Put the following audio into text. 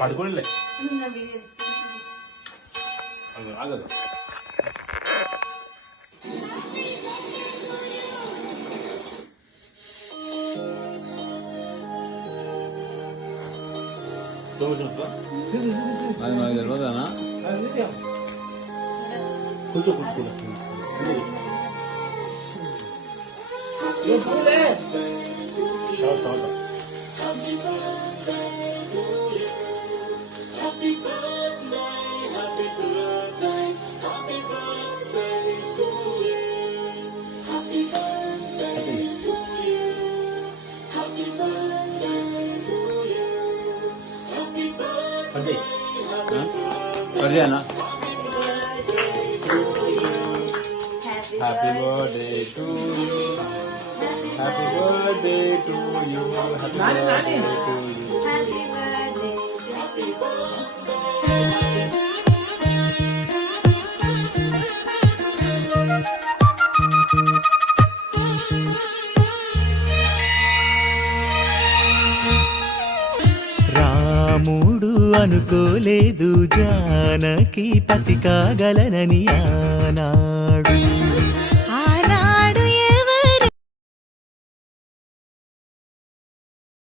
పడుకోనిలే ఆగదు అది మనకు తెలియదానా కూర్చో అదేనా happy birthday to you happy birthday to you happy birthday to you రాముడు అనుకోలేదు జానకి పతి కాగలనని ఆనాడు